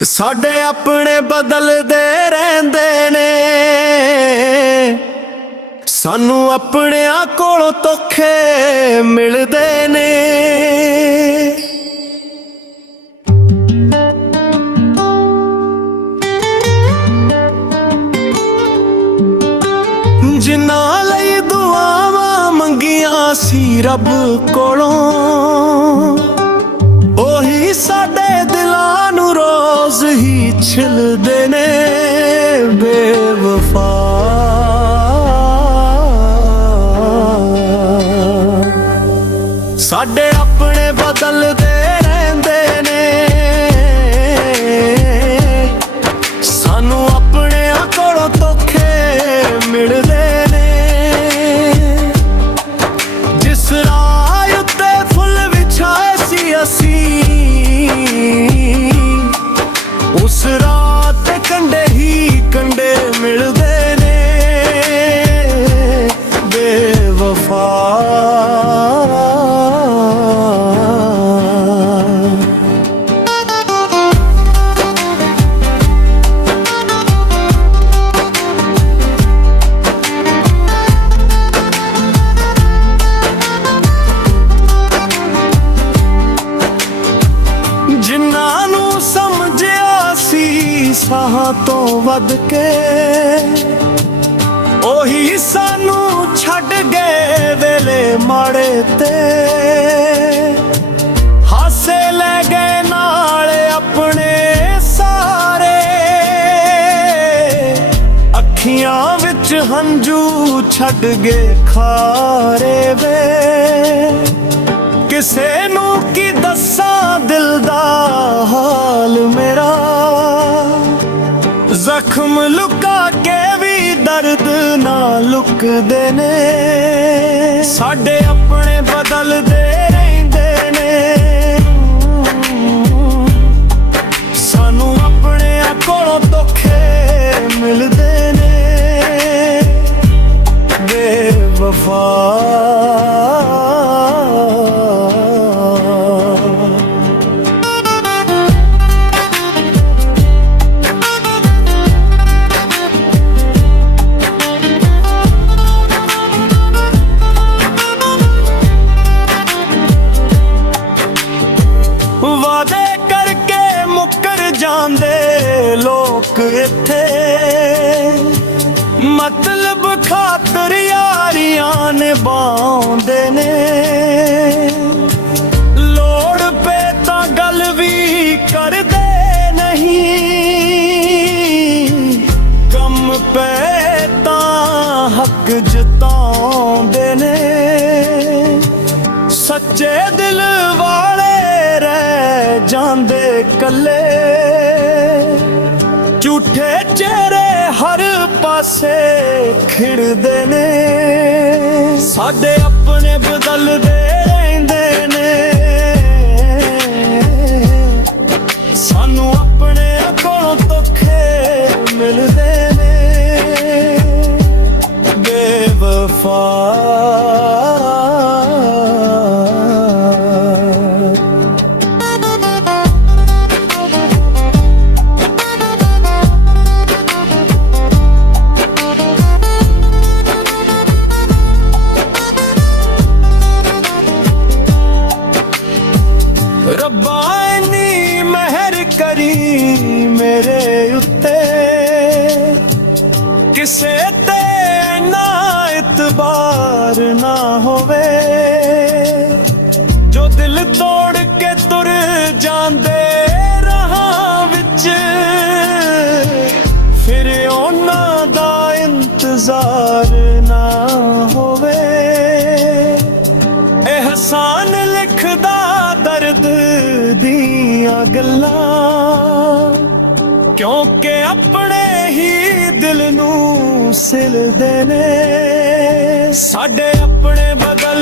साडे अपने बदलदे रहिंदे ने, सानू अपनियां कोलों धोखे मिलदे ने। जिन्हां लई दुआवां मंगियां सी रब कोलों, ओही साडे दिलां नूं रोज़ ही छिलदे ने बेवफा। साडे अपने बदलदे रहिंदे ने, सानू अपनियां कोलों धोखे मिलदे ने। जिस राह उत्ते फुल विछाए सी असीं, उस राह ते कंडे ही कंडे मिलदे ने बेवफा। जिन्हां नूं समझिया सी साहां तो वध के, ओही सानू छड्ड गए वेले माड़े ते। हासे लै गए नाल अपने सारे, अखियां विच हंझू छड्ड गए खारे वे। किसे नू की दस्सां दिल दा हाल मेरा, जख्म लुका के भी दर्द ना लुकदे ने। साडे अपने बदलदे रहिंदे ने, सानू अपने कोलों धोखे मिलदे ने बेवफा। वादे करके मुकर जांदे लोक इत्थे, मतलब खातर यारियां निभाउंदे ने। लोड़ पे तां गल भी करदे नहीं, कम पे तां हक जताउंदे ने। सच्चे दिल वाले जांदे कल्ले, झूठे चेहरे हर पासे खिड़दे ने। साडे अपने बदलदे रहिंदे ने, सानू अपने कोलों धोखे मिलदे ने बेवफा। रब्बा इन्नी मेहर करी मेरे उत्ते, किसे ते ना इतबार ना होवे। जो दिल तोड़ के तुर जांदे राहां विच, फिर उन्हां दा इंतजार ना होवे। एहसान लिखदा दर्द दियां गल्लां, क्योंकि अपने ही दिल नूं सिलदे ने। साडे अपने बदल